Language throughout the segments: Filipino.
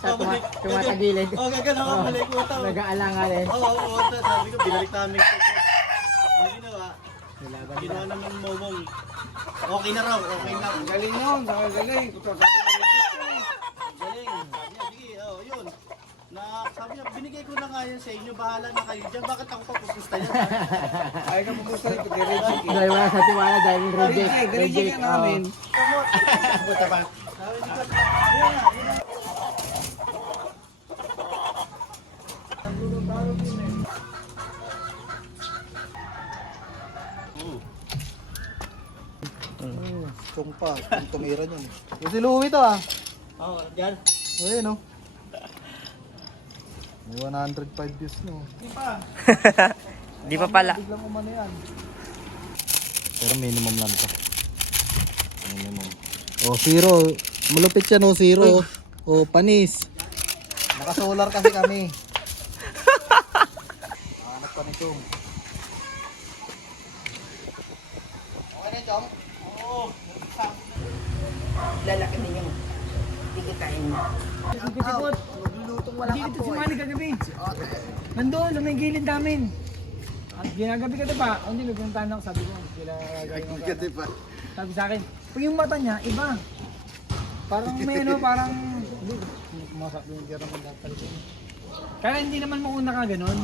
tumatagilid. Oo, gagana ka mali ko ito. Nag-aalangan. Oo, sabi ko, binalik namin ito. Ano ginawa? Ginawa naman momong. Okay na raw, okay na. Galing yun, galing. Galing. Sige, yun. Sabi niya, binigay ko na nga yan sa inyo, bahala na kayo dyan. Bakit ako papupusta yan? Ay ka pupusta ito, direct. Dahil wala sa tiwala dahil reject. Direct yan namin. Buta ba? Sabi niya, yun na. Sumpa, yung tumira niyan. Yung si Louie to ah. Oo, dyan. Ayun oh. May 105 views no. Di pa. Di pa pala. Biglang umano yan. Pero minimum lang to. Minimum. Oh, zero. Malupit yan oh, zero. Oh, panis. Naka-solar kasi kami. Anak pa nito. Okay na, Chong? Oo. Lalaki din yung tikitain mo. Maglulutong walang Dito si Manny kagabi. Nandun, sa may gilid namin. At ginagabi ka pa. Hindi, nagpuntahan ako. Sabi ko, Gati pa. sabi sa akin, pag yung mata niya, iba. Parang may ano, parang... Hindi, kumasak yung gira mo dapat. Kaya hindi naman mauna ka ganon.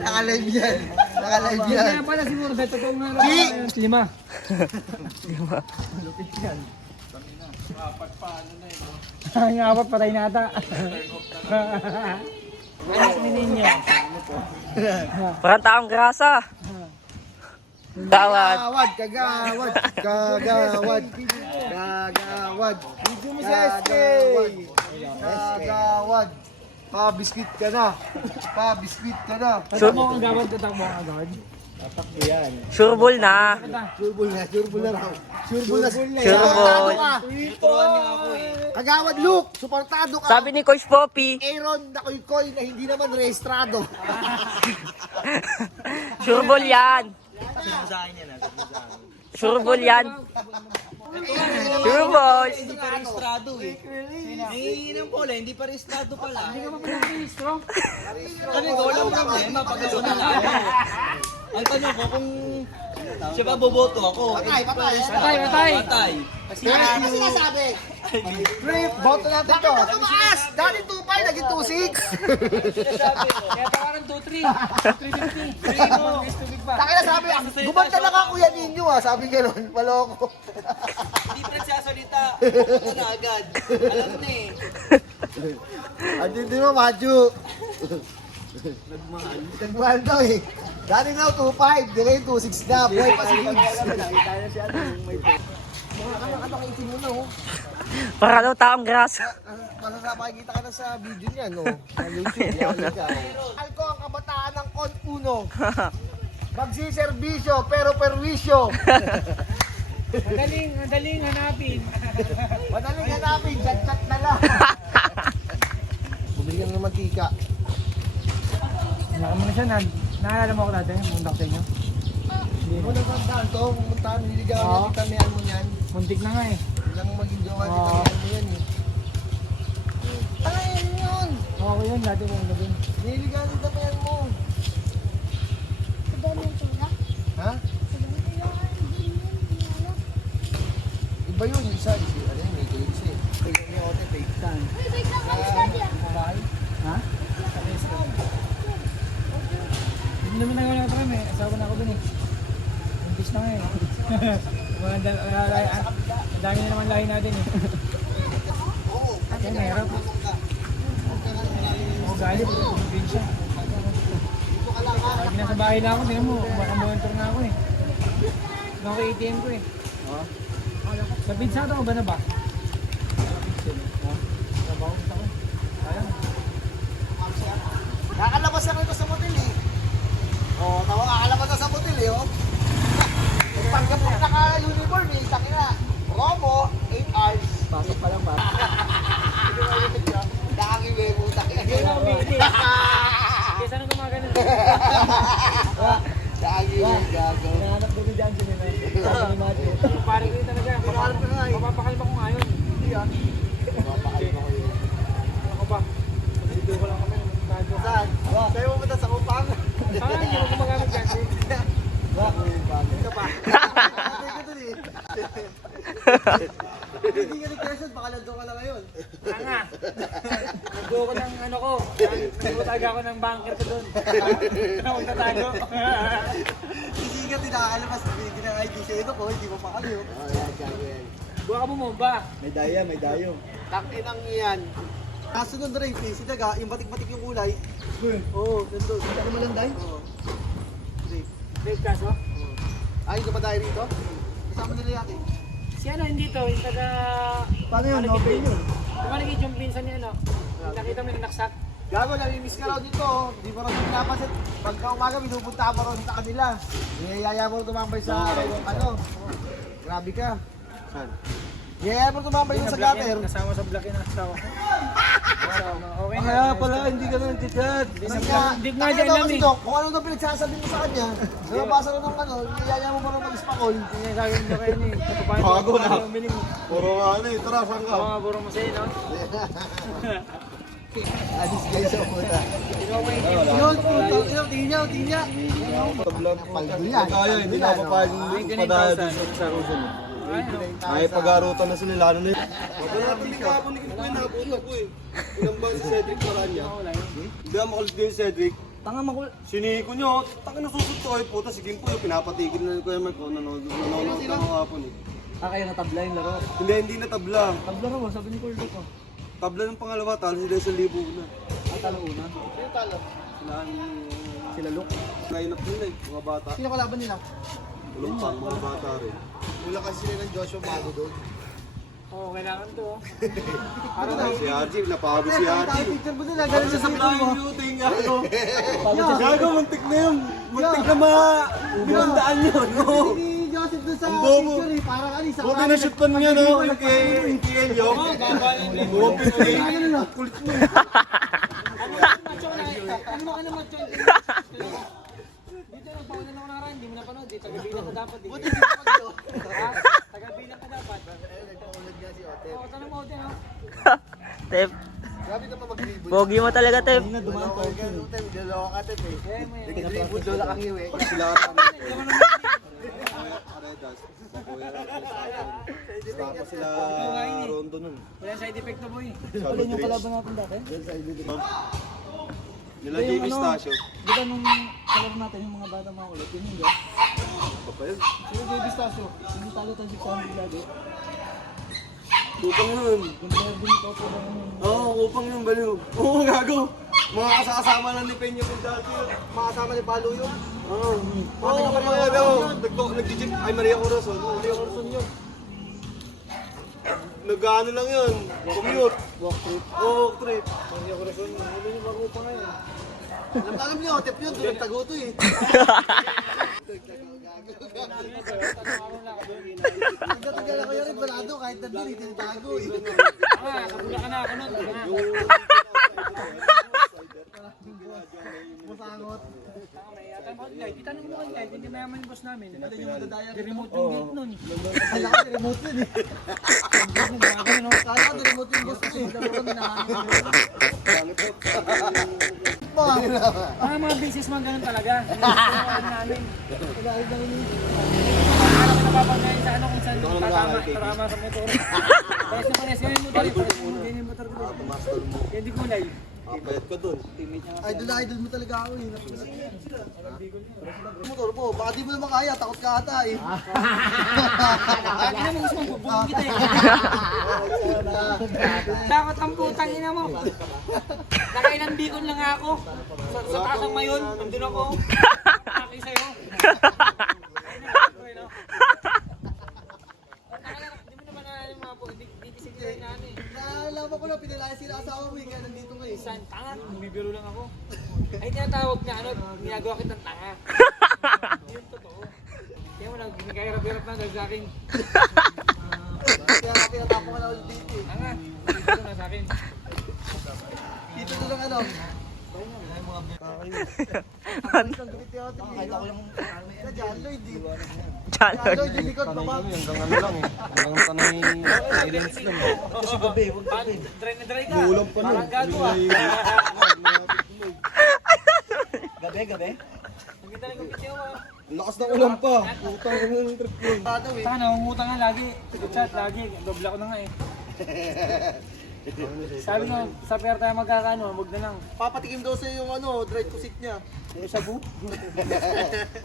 Nakalive yan. Nakalive yan. Kaya pala siguro, sa totoong nga lima. Lupit yan. Apat pa, ano na yun. Ang apat, patay na ata. Alas nininyo. Parang taong grasa. Tawad. Kagawad, kagawad, kagawad, kagawad. Video mo si SK. Kagawad. Pa-biscuit ka na. Pa-biscuit ka na. Tatak mo ang gawad, tatak mo ang agad. Tatakbo yan. Sureball na. Surbol na, surbol na raw. Surbol na. Sureball. Turuan niya ako eh. Kagawad Luke, suportado ka. Sabi ni Coach Poppy, Aaron na koy na hindi naman rehistrado. sureball yan. Sureball yan. Sureball. Hindi pa rehistrado eh. Nangihingi ng bola, hindi pa rehistrado pala. Hindi ka pa pinag-registro? Ano ikaw lang problema pag ako na lang. Ang tanong ko kung siya ba boboto ako? Patay, patay. Patay. Pero ano sinasabi? Trip, boto natin to. Bakit tumaas? Dati 2.5, naging 2.6. Kaya tawaran 2-3. 350. Takina sabi, gumanda lang ako yan ninyo ah. Sabi gano'n, maloko. Hindi pa nagsasalita. Boboto na agad. Alam na eh. Hindi mo, Madju. Nagmahal daw eh. Dati na 2.5, ngayon 2.6 na. Buhay pa si Gibbs. Mga kanak-anak itin mo na oh. Para daw taong grasa. Para nakakita ka na sa video niya, no? Sa YouTube, yan ka. Alko ang kabataan ng Con 1. Magsiservisyo, pero perwisyo. Madaling hanapin. Madaling hanapin, chat-chat na lang. Bumili ka ng mantika. Naka mo na siya, naalala mo ako dati, pumunta ko sa inyo. Hindi mo natandaan to, pumunta, nililigawan niya, tamihan mo niyan. Muntik na nga eh. Ilang maging gawa niya, tamihan mo yan eh. Tangin yun! Okay yun, dati mo gawin. Nililigawan niya, tamihan mo. Ha? Iba yun, yung isa, ano yun, may games eh. Tignan niyo ako, fake tan. Ha? Hindi naman nagawa ng tram eh. Asawa na ako dun eh. Buntis na nga eh. Ang dami na naman lahi natin eh. Kaya mahirap. Galit, bumibin siya. Lagi nasa bahay lang ako, tingnan mo, makamonitor na ako eh. Naka ATM ko eh. Sa pizza ito ko ba na ba? Trabaho ko. Ayun. Kakalabas na rito sa motel eh. Oh, tawa kakalabas na sa motel eh, oh. Pagka po naka-uniform eh, sa kina. Romo, 8 hours. Pasok pa lang ba? Nakakibay mo, takina. Kesa nang gumagano. Nakakibay, gago. Hinahanap ko ni Johnson yun. Sabi ni Matthew. Pare ko yun talaga. Mapapakalma ko nga yun. Hindi ah. Hindi ka nag-question, baka nandun ka na ngayon. Tanga. Nagdo ko ng ano ko. Nagtataga ako ng banker ko doon. Magtatago. Hindi ka tinakalabas, hindi na ID sa ito ko, hindi mo pa kami. Buha ka bumomba. May dayo. Takinang yan. Kasunod na rin, si Daga, yung batik-batik yung kulay. Oo, nandun. Hindi ka naman landay? Oo. Dave Caso. Ay, hindi ka ba dahil rito? Kasama nila yaki. Si ano hindi to, yung taga... Paano yun? No pain yun. Tumaligid yung pinsan niya, no? Nakita mo yung naksak. Gago, namimiss ka raw dito. Hindi mo raw pinapansin. Pagka umaga, pinupunta ka pa raw sa kanila. Niyayaya mo raw tumambay sa ano. Grabe ka. Saan? Niyayaya mo raw tumambay sa gutter. Kasama sa vlog yung asawa ko. Okay na. Kaya pala, hindi ka na nagchat. Hindi nga din alam eh. Kung ano na pinagsasabi mo sa kanya, nababasa na ng ano, niyayaya mo pa raw mag-spakol. Kaya sabi mo kayo ni. Bago na. Puro ano eh, tara, saan ka? Oo, puro masaya, no? Adis guys sa puta. Yun, tingin niya. Paldo yan. Kaya, hindi na papayag yung padaya doon sa Rosen. Ay, pag-arutan na sila, lalo na yun. Wala natin kahapon ni Kim Queen, nabuto ko eh. Ilang ba si Cedric Maranya? Hindi ako makulit din si Cedric. Tanga makul... Siniko nyo, tanga nasusunto kayo puta, si Kim Queen, pinapatigil na ko yung mic ko, nanonood na kahapon eh. Kaya natabla yung laro. Hindi natabla. Tabla raw, sabi ni Cordo ko. Tabla ng pangalawa, talo sila sa libo na. Ang talo una. Sila Luke. Line up nila eh, mga bata. Sino kalaban nila? Ulong pa, mga bata rin. Wala kasi sila ng Joshua Bago doon. Oo, kailangan to. Si Archie, napagod si Archie. Picture mo nila, galing sa Flying beauty nga ako. Gago, muntik na yun. Muntik na magandaan yun. No? Si Joseph doon sa Ang bobo. picture eh, parang ano sa Buti na shoot pa niya, no? Yung kay Elio. 150. Kulit mo. Ano macho? Dito nang paunan ako naran, hindi mo napanood. Dito tagabilang ka dapat. Buti si Pagdo. Tagabilang ka dapat. Nagpaulad nga si Ote. Oo, tanong mo din, ha? Tep, Grabe ka pa mag-dribble. pogi mo talaga, Tep. Dumaan pa ka, Ote. Niloloko ka, Tep eh. Eh, may... Nag-dribble doon lang ang hiwi. Sila ka naman. Aredas. Tapos sila Rondo nun. Wala side effect to, boy. Sabi yung kalaban natin dati? nila Jay Pistacio. Di ba nung kalaro natin yung mga bata mga ulit, yun hindi? Papayag. Sino Jay Pistacio? Yung talo tayo sa Sambil lagi. Upang yun. Yung player din ito po lang yung... Oo, upang yun, baliw. Oo, gago. Mga kasama lang ni Peña kung dati. Mga kasama ni Palo yun. Oo. Oo, nag-gym. Ay, Maria Corazon. Maria Corazon yun. Nag-ano lang yun. Commute. Walk trip. Oo, walk trip. Maria Corazon, ano yung bago pa ngayon? Alam niyo, Otep yun, doon nagtago to eh. Nagtatagal ako yun, balado kahit nandun, hindi nagtago eh. Kabula ka na ako nun. Masangot. Itanong mo kay hindi mayaman yung boss namin. Remote yung gate nun. Kala ko remote yun eh. Kala ko remote yung boss ko eh. Mga businessman ganun talaga. Ano namin. Alam ko napapagayin sa ano kung saan tatama sa motor. Pares na pares yung motor. Pares yung motor ko. Hindi kulay. Bayad ka dun. Idol mo talaga ako eh. Motor mo, baka di mo naman kaya, takot ka ata eh. Lagi na mo gusto mong bubugin kita eh. Takot ang putang ina mo. Nakailang bikon lang ako. Sa taas ng mayon, nandun ako. Nakay sa'yo. Di mo naman na yung mga po, bibisig sila na ano eh. Nalaman ko lang, pinalaya sila asawa mo eh, kaya nandito ka eh. Saan? Tanga? Bibiro lang ako. Ay, tinatawag na ano, ginagawa kitang tanga. Yun totoo. Kaya mo lang, ginagahirap-hirap na dahil sa akin. Kaya pinatapos ko na ulit dito eh. Tanga, dito na sa akin. Dito na lang ano. Kahit ako lang na John Lloyd eh. John Lloyd, yung likod baba. Hanggang ano lang eh. Hanggang tanay silence lang eh. Kasi gabi, huwag Dry na dry ka. Ulam pa nun. Parang gago ah. gabi. Kita lang yung pityaw ah. Ang lakas ng ulan pa. Putang ina ng trip yun. Saka nangungutang nga lagi. Chat lagi. Dobla ko na nga eh. Sabi ko, sa pera tayo magkakano, wag na lang. Papatikim daw sa yung ano, dried pusit niya. Yung sabu.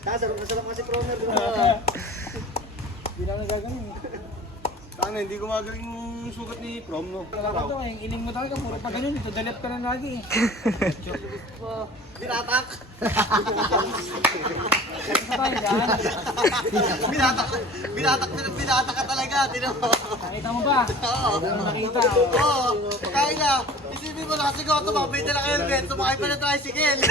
Sarap na sarap kasi Cromer. Hindi lang nagagaling eh. Sana hindi gumagaling yung sugat ni Prom, no? Wala ka yung iling mo talaga, puro pa ganun. Ito, dalit ka lang lagi eh. Binatak. Ano ba yun yan? Binatak ka talaga. Tinan mo. Nakita mo ba? Oo. Nakita. Oo. Kaya na. Isipin mo na kasi ko, tumabay na lang kayo, Ben. Sumakay pa ng tricycle.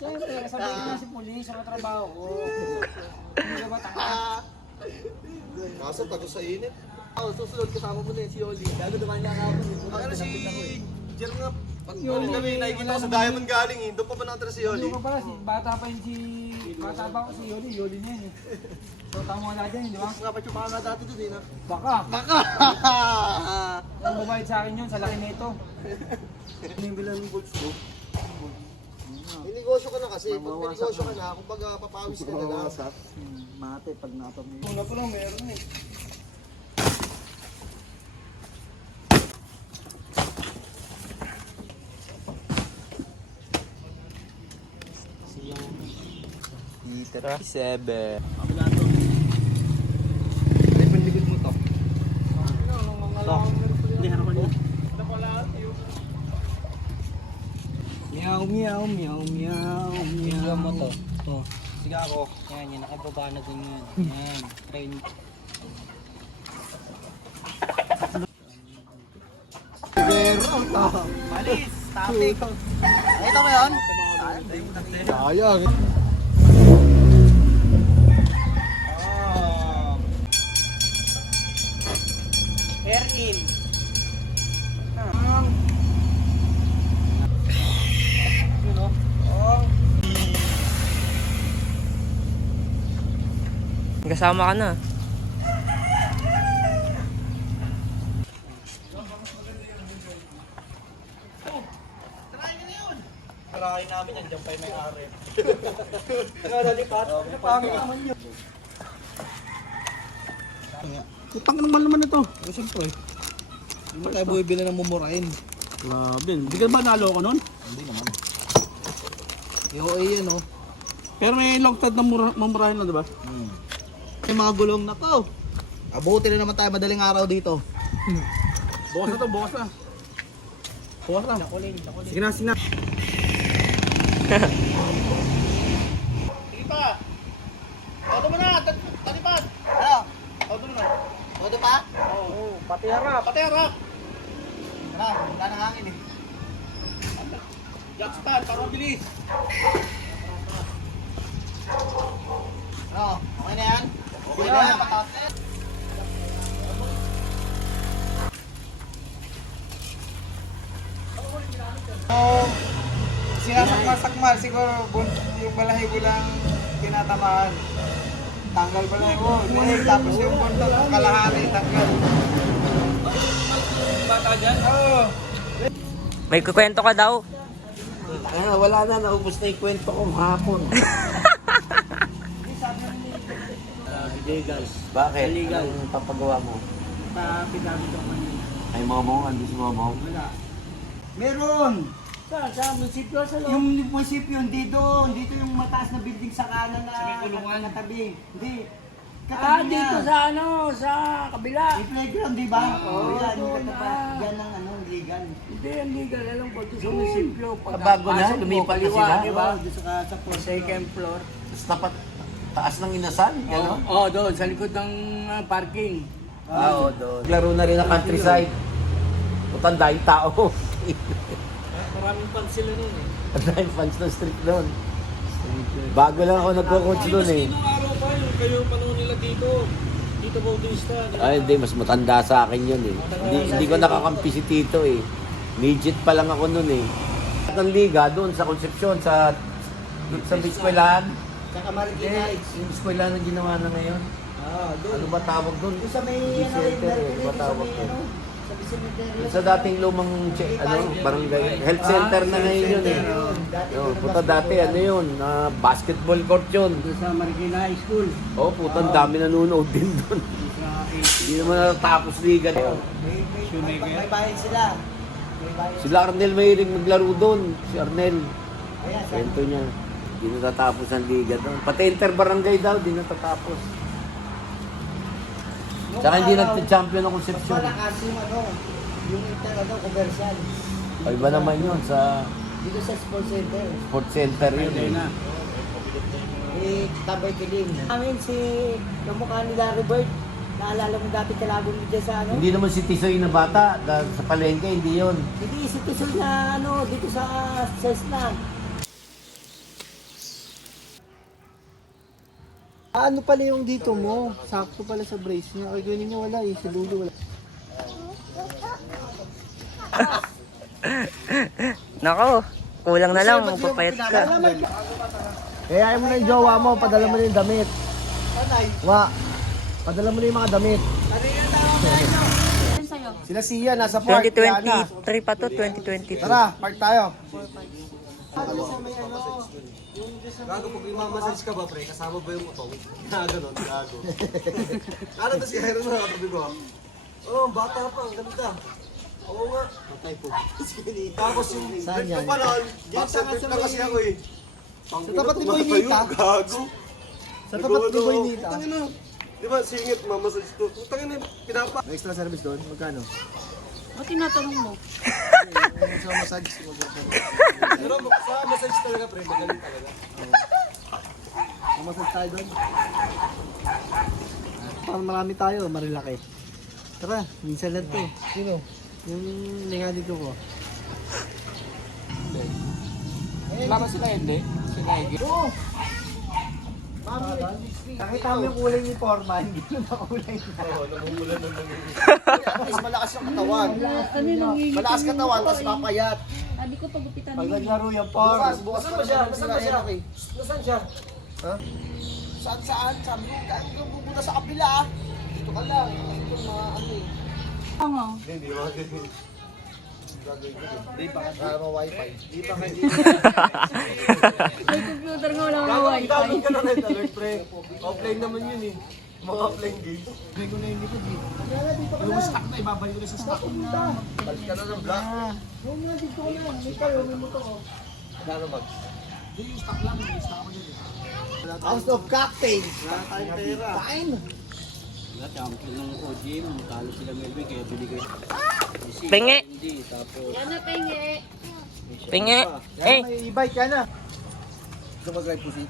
Siyempre, kasabay ko na si Pulis sa trabaho ko. Hindi ka ba tanga? Kaso tagos sa init. Oo, susunod kasama mo na yun si Oli. Gago naman lang ako. Ano si Jer nga? Pag kami nakikita ko sa Diamond galing eh. Doon pa ba nakatira si Yoli? Hindi ko pala, bata pa yun si... Bata pa ako si Yoli, Yoli na yun eh. So, tama wala dyan, di ba? Nga pa chupa nga dati doon eh. No? Baka. Baka! Ang babayad sa akin yun, sa laki nito. Bilang ng bolts ko. May negosyo ka na kasi. Pag may negosyo ka na, kumbaga papawis ka na lang. Mawawasak. Mate pag napamili. Una pa lang meron eh. Meow, meow, meow, meow, meow. mo to. To. Sige ako. Yan, yan. Nakababa na din yan. Yan. Train. Malis! Topic! Ito mo yun? Sayang. Air in. Kasama ka na. Karahin namin yan. Diyan pa yung may-ari. Utang ka naman naman ito. O, siyempre. Hindi tayo bumibili ng mumurahin. Grabe. Hindi ka ba nalo ko nun? Hindi naman. Yung yan, oh. Pero may logtad na mamurahin lang, di ba? Yung mga gulong na to. Abuti na naman tayo madaling araw dito. Bukas na to, bukas na. Bukas na. Sige na, sige na. Sige pa! Auto mo na! Talipad! Ano? Auto mo na. Auto pa? Oo. Pati harap! Pati harap! Ano? Wala nang hangin eh. Jackspad, para mabilis. Ano? Okay na yan? Okay na yan? Pataas na yan? Sinasakmal siguro, yung balahibo lang tinatamaan. Tanggal balahibo, tapos yung buntot, kalahati, tanggal. Bata dyan? Oo. May kukwento ka daw. Wala na, naubos na yung kwento ko hapon. Illegal. Bakit? Anong papagawa mo? Pinamit ako kanina. Ay, Momong, andi si Momong. Wala. Meron! Sa munisipyo sa loob. Yung munisipyo, hindi doon. Dito yung mataas na building sa kanan na katabi. Hindi. Katabi Dito na. sa ano, sa kabila. May playground, di ba? Oo, yan, doon yung na. yan ang ano, legal. Hindi, ang legal. Alam ko, doon sa munisipyo. Bago na, lumipat na sila? Di ba? Doon sa fourth Second floor. Tapos tapat, taas ng inasal, gano'n? Oo, doon. Sa likod ng parking. Oo, doon. Laro na rin ang countryside. Utanda yung tao. Maraming fans sila nun eh. Ang daming fans ng street doon. Bago lang ako nagko-coach doon eh. Nung araw pa yun, kayo panahon nila dito. Dito Bautista. Ay, hindi, mas matanda sa akin yun eh. Hindi ko nakakampi si Tito eh. Midget pa lang ako noon eh. At ang liga doon sa Concepcion, sa eskwelahan. Sa Camarines. Yung eskwelahan na ginawa na ngayon. Ah, doon. Ano ba tawag doon? Doon sa may, Center eh, ano ba tawag doon? Sa dating lumang barangay, health center na ngayon yun eh. Puta dati ano yun, basketball court yun. Sa Marikina High School. Oh, puta, ang dami nanonood din doon. Hindi naman natapos liga. May bahay sila. Sila Arnel mahilig maglaro doon. Si Arnel. Kwento niya. Hindi natatapos ang liga doon. Pati inter-barangay daw, hindi natatapos. Tsaka hindi nag-champion ng Concepcion. Malakas yung commercial. O iba naman yun sa Dito sa sports center. sports center yun eh. Tabay Kiling. Amin si kamukha nila Robert. Naalala mo dati kalabong mo dyan sa Hindi naman si Tisoy na bata, sa palengke, hindi yun. Hindi, si Tisoy na dito sa Cessna. Ano pala yung dito mo? Sakto pala sa brace niya. Ay, ganun niya wala eh. Sa dulo wala. Nako, kulang na lang, magpapayat ka. Kaya ayaw mo na yung jowa mo, padala mo na yung damit. Padala mo na yung mga damit. Sila Sia, nasa park. 2023 pa to, 2023. Tara, park tayo. Gago, pag imamassage ka ba, pre, kasama ba yung utong? Ganon, gago. Ano to si Hero na katabi ko? Oo, bata pa, ang ganda. Oo nga. Patay po. Tapos yung Saan break yan? ko pa noon, boxer brief na kasi ako eh. Sa tapat ni Boy Nita? Gago. Sa tapat ni Boy Nita? Tangin na. Di ba, singit, mamassage to. Tangin na, pinapa. May extra service doon? Magkano? Ba't tinatanong mo? Sa massage. Pero sa massage talaga, pre, magaling talaga. Massage tayo doon. Parang marami tayo, marilaki. Tara, minsan lang to. Sino? Yung linga dito ko. Lama sila hindi? Oo! Mami, nakita mo yung kulay ni Foreman, hindi na kulay na. Oo, namumulan na Mas malakas yung katawan. Malakas katawan, tapos papayat. Hindi ko pagupitan Pag mo. naglaro yung Foreman. Bukas pa siya? Nasaan ba siya? Nasaan siya? Ha? Saan? Sabi ko, kung pupunta sa kapila ah. Dito ka lang. Ito mga ano eh. Ano? Hindi, magaling. Di ba ka wifi? Di ba kayo? May computer nga wala mga wifi. Daming ka na red alert, pre. Offline naman yun eh. Mga offline games. Yung stock na, ibabalik ko na sa stock. Balik ka na ng black. Oo nga, dito ko lang. May kayo, may motor ko. Kano mag? Hindi yung stock lang, yung stock ko dyan eh. House of Cocktails. Wala tayong pera. Kain. Champion ng OGM, talo sila Melvin, kaya binigay. Pingi! Hindi, tapos Yan na, pingi. Pingi! Eh! May e-bike ka na. Gusto mag-ride po si?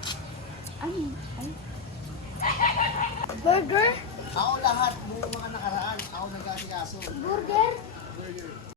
Burger? Ako lahat, buong mga nakaraan. Ako nag-asikaso. Burger?